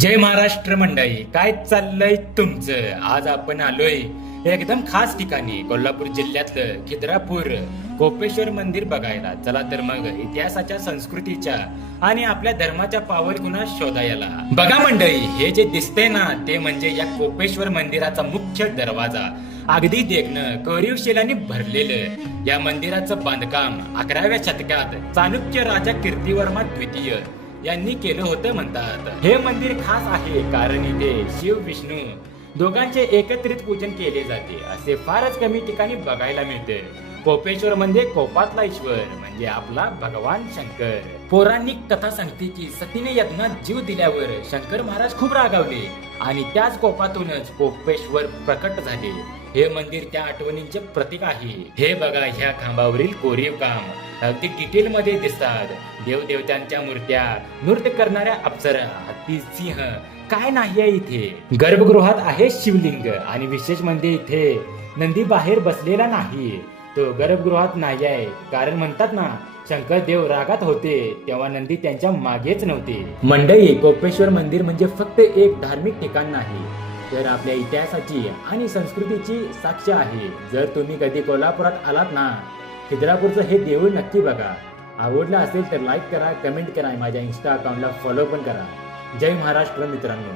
जय महाराष्ट्र मंडळी, काय चाललंय तुमचं? आज आपण आलोय एकदम खास ठिकाणी, कोल्हापूर जिल्ह्यातलं खिद्रापूर कोपेश्वर मंदिर बघायला. चला तर मग इतिहासाच्या, संस्कृतीच्या आणि आपल्या धर्माच्या पावलखुणा शोधायला. बघा मंडळी, हे जे दिसतंय ना, ते म्हणजे या कोपेश्वर मंदिराचा मुख्य दरवाजा. अगदी देखणं कोरीव शिलांनी भरलेलं या मंदिराचं बांधकाम 11व्या शतकात चालुक्य राजा कीर्तिवर्मा द्वितीय यांनी केलं होतं म्हणतात. हे मंदिर खास आहे कारण इथे शिव विष्णू दोघांचे एकत्रित पूजन केले जाते. असे फारच कमी ठिकाणी बघायला मिळते. कोपेश्वर म्हणजे कोपातला ईश्वर, म्हणजे आपला भगवान शंकर. पौराणिक कथा सांगते की सतीने यज्ञात जीव दिल्यावर शंकर महाराज खूप रागावले आणि त्याच कोपातूनच कोपेश्वर प्रकट झाले. हे मंदिर त्या आठवणींचे प्रतीक आहे. हे बघा, ह्या खांबावरील कोरीव काम अगदी डिटेल मध्ये दिसतात. देवदेवतांच्या मूर्त्या, नृत्य करणाऱ्या अप्सरा, हत्ती, सिंह, काय नाही आहे इथे. गर्भगृहात आहे शिवलिंग आणि विशेष म्हणजे इथे नंदी बाहेर बसलेला नाही, तो गर्भगृहात नाही आहे. कारण म्हणतात ना, शंकर देव रागात होते तेव्हा नंदी त्यांच्या मागेच नव्हते. मंडळी, कोपेश्वर मंदिर म्हणजे फक्त एक धार्मिक ठिकाण नाही, तर आपल्या इतिहासाची आणि संस्कृतीची साक्ष आहे. जर तुम्ही कधी कोल्हापुरात आलात ना, खिद्रापूरचं हे देऊळ नक्की बघा. आवडलं असेल तर लाईक करा, कमेंट करा, माझ्या इन्स्टा अकाउंटला फॉलो पण करा. जय महाराष्ट्र मित्रांनो.